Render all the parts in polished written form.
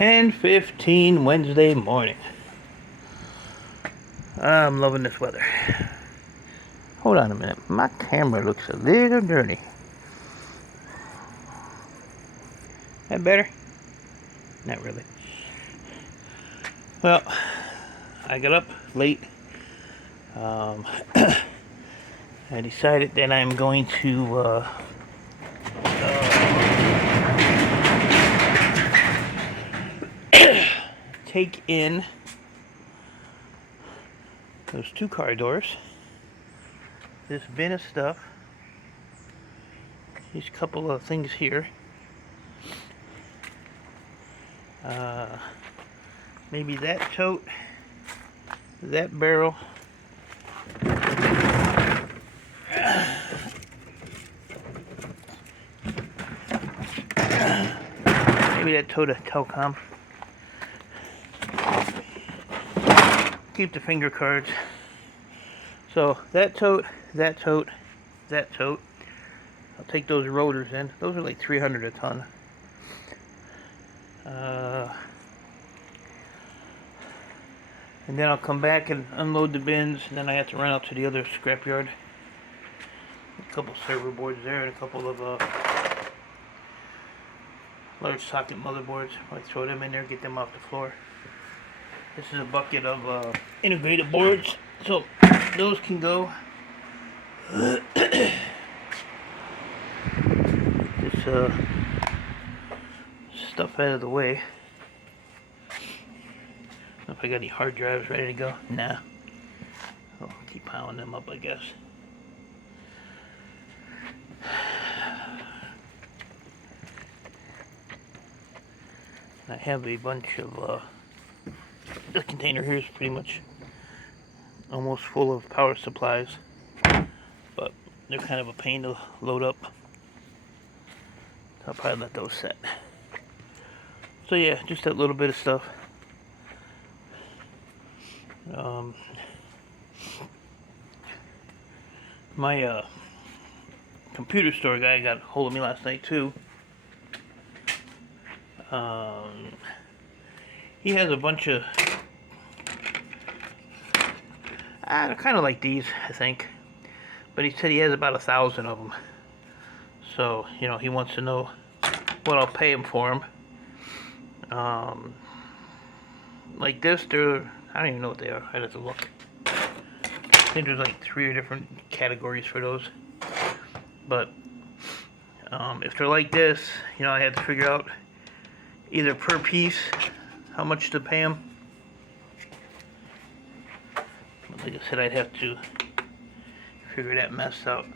10:15 Wednesday morning. I'm loving this weather. Hold on a minute. My camera looks a little dirty. That better? Not really. Well, I got up late. I decided that I'm going to take in those two car doors, this bin of stuff, these couple of things here, maybe that tote, that barrel, maybe that tote of telecom. Keep the finger cards. So that tote, that tote, that tote. I'll take those rotors in. Those are like 300 a ton. And then I'll come back and unload the bins, and then I have to run out to the other scrapyard. A couple server boards there, and a couple of large socket motherboards. I'll throw them in there, get them off the floor. This is a bucket of integrated boards, so those can go. This stuff out of the way. If I got any hard drives ready to go, nah. I'll keep piling them up, I guess. I have a bunch of this container here is pretty much almost full of power supplies, but they're kind of a pain to load up. I'll probably let those set. So yeah, just that little bit of stuff. My computer store guy got a hold of me last night too. He has a bunch of they're kind of like these, I think, but he said he has about 1,000 of them. So he wants to know what I'll pay him for them. Like this, I don't even know what they are. I'd have to look. I think there's like 3 different categories for those. But if they're like this, I have to figure out either per piece how much to pay them. But like I said, I'd have to figure that mess out.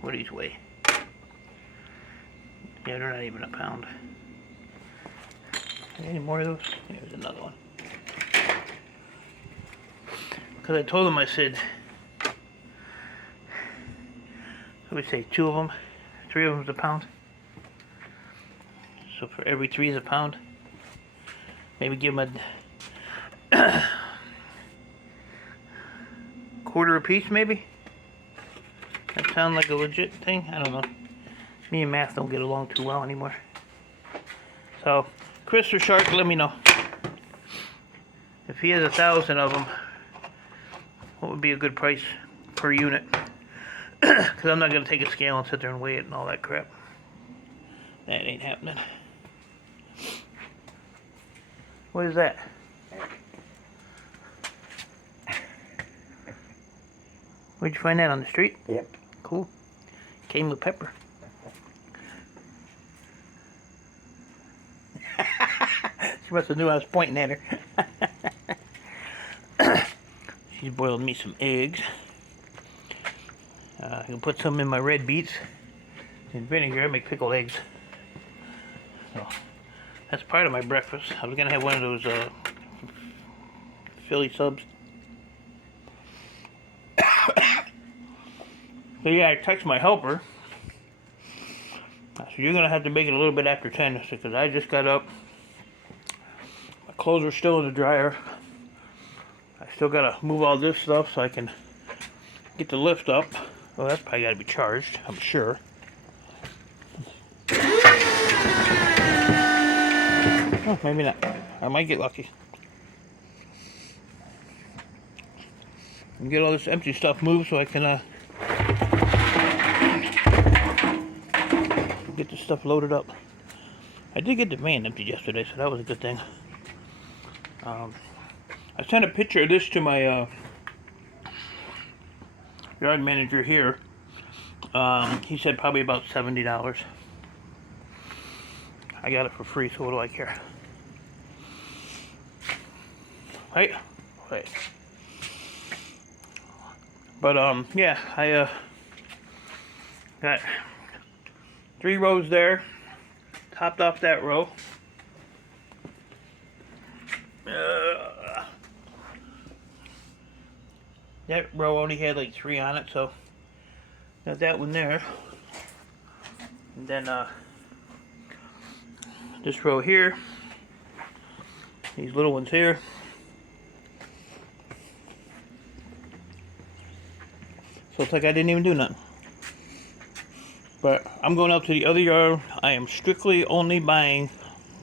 What do these weigh? Yeah, they're not even a pound. Any more of those? Here's another one. Because I told him, I said, I would say 2 of them, 3 of them is a pound. So for every 3 is a pound. Maybe give them a quarter a piece, maybe? That sound like a legit thing? I don't know. Me and math don't get along too well anymore. So, Chris or Shark, let me know. If he has 1,000 of them, what would be a good price per unit? Because I'm not going to take a scale and sit there and weigh it and all that crap. That ain't happening. What is that? Where'd you find that, on the street? Yep. Cool. Came with pepper. She must have knew I was pointing at her. She's boiled me some eggs. I can put some in my red beets and vinegar. I make pickled eggs. So that's part of my breakfast. I was gonna have one of those Philly subs. So yeah, I texted my helper. I said, you're gonna have to make it a little bit after 10 because I just got up. My clothes are still in the dryer. I still gotta move all this stuff so I can get the lift up. Well, that's probably gotta be charged, I'm sure. Oh, maybe not. I might get lucky. And get all this empty stuff moved so I can get this stuff loaded up. I did get the van emptied yesterday, so that was a good thing. I sent a picture of this to my yard manager here. He said probably about $70. I got it for free, so what do I care? Right? Right. But, yeah, I, got 3 rows there. Topped off that row. That row only had like 3 on it, so got that one there. And then, this row here. These little ones here. So it's like I didn't even do nothing. But I'm going out to the other yard. I am strictly only buying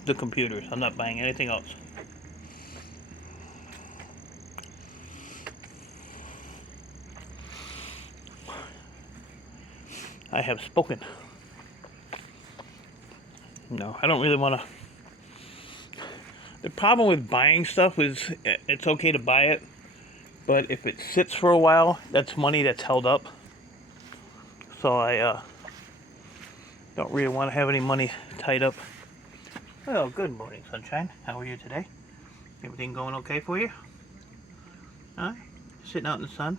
the computers. I'm not buying anything else. I have spoken. No, I don't really want to. The problem with buying stuff is it's okay to buy it, but if it sits for a while, that's money that's held up. So I don't really want to have any money tied up. Well, good morning, sunshine. How are you today? Everything going okay for you? Huh? Sitting out in the sun?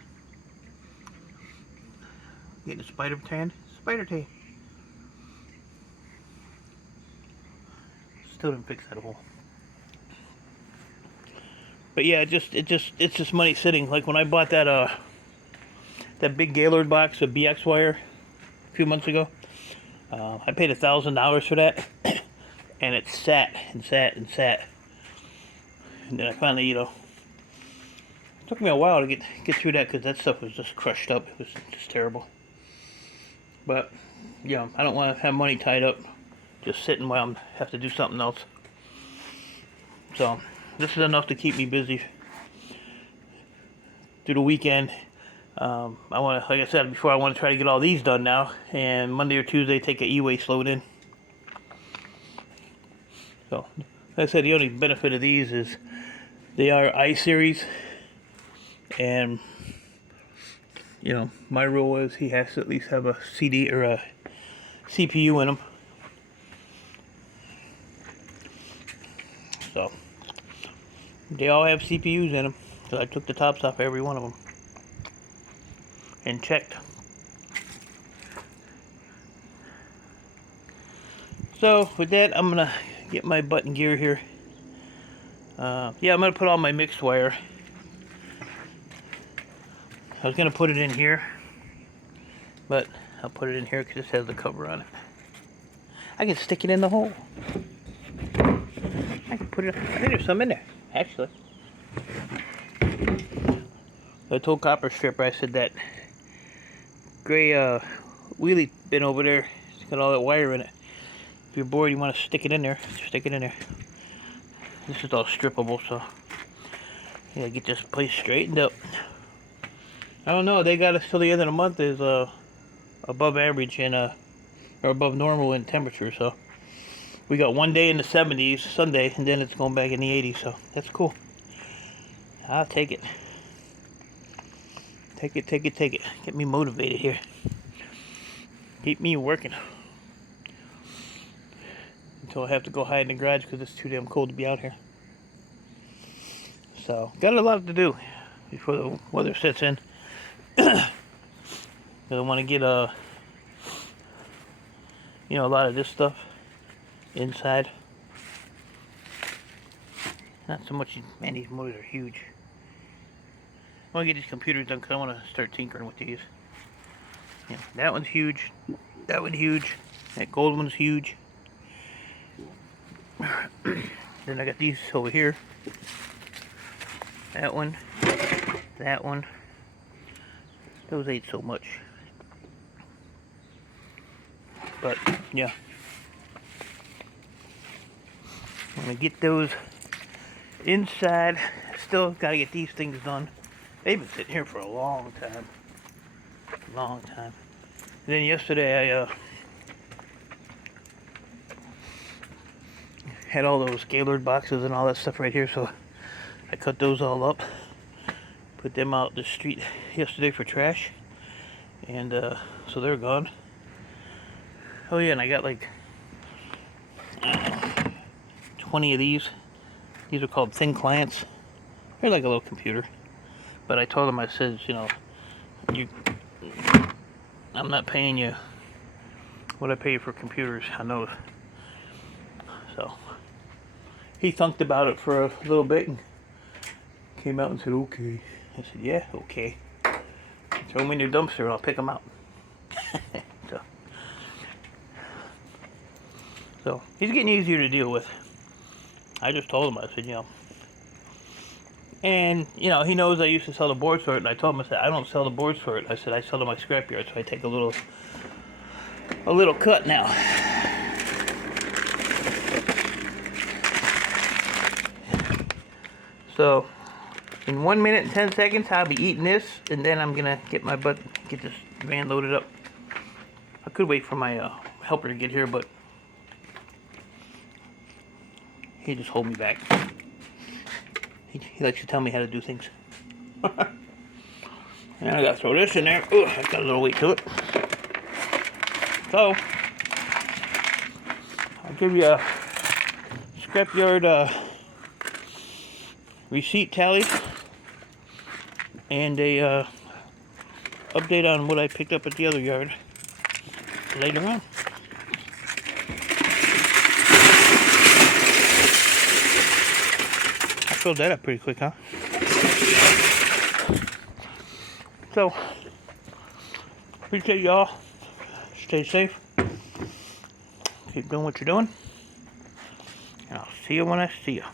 Getting a spider tan? Spider tan. Still didn't fix that hole. But yeah, it's just money sitting. Like when I bought that that big Gaylord box of BX wire a few months ago, I paid $1,000 for that, and it sat and sat and sat. And then I finally, it took me a while to get through that because that stuff was just crushed up. It was just terrible. But yeah, I don't want to have money tied up just sitting while I have to do something else. So this is enough to keep me busy through the weekend. I want to, like I said before, I want to try to get all these done now, and Monday or Tuesday take an e-waste load in. So, like I said, the only benefit of these is they are i-Series, and my rule is he has to at least have a CD or a CPU in them. So they all have CPUs in them, so I took the tops off every one of them and checked. So with that, I'm gonna get my button gear here. Yeah, I'm gonna put on my mixed wire. I was gonna put it in here, but I'll put it in here because this has the cover on it. I can stick it in the hole. I can put it. I think there's some in there, actually. I told Copper Stripper, I said that gray wheelie bin over there, it's got all that wire in it. If you're bored, you want to stick it in there, stick it in there. This is all strippable, so yeah, get this place straightened up. I don't know, they got us till the end of the month is above average and or above normal in temperature, so we got one day in the 70s Sunday, and then it's going back in the 80s, so that's cool. I'll take it. Take it, take it, take it. Get me motivated here. Keep me working. Until I have to go hide in the garage because it's too damn cold to be out here. So, got a lot to do before the weather sets in. I want to get a lot of this stuff inside. Not so much, man, these motors are huge. I want to get these computers done because I want to start tinkering with these. Yeah, that one's huge. That one's huge. That gold one's huge. Then I got these over here. That one. That one. Those ain't so much. But, yeah. I'm gonna get those inside. Still gotta get these things done. They've been sitting here for a long time. Long time. And then yesterday I had all those Gaylord boxes and all that stuff right here, so I cut those all up, put them out the street yesterday for trash, and so they're gone. Oh yeah, and I got like 20 of these. These are called thin clients. They're like a little computer. But I told him, I said, you know, I'm not paying you what I pay you for computers. I know. So he thunked about it for a little bit and came out and said, okay. I said, yeah, okay. Throw them in your dumpster and I'll pick them out. So he's getting easier to deal with. I just told him, I said, you know, and you know, he knows I used to sell the boards for it, and I told him, I said, I don't sell the boards for it. I said, I sell to my scrapyard, so I take a little cut now. So in 1 minute and 10 seconds, I'll be eating this, and then I'm gonna get this van loaded up. I could wait for my helper to get here, but he just hold me back. He likes to tell me how to do things. And I gotta throw this in there. Ooh, that's got a little weight to it. So I'll give you a scrapyard receipt tally and a update on what I picked up at the other yard later on. Filled that up pretty quick, huh? So, appreciate y'all. Stay safe. Keep doing what you're doing. And I'll see you when I see you.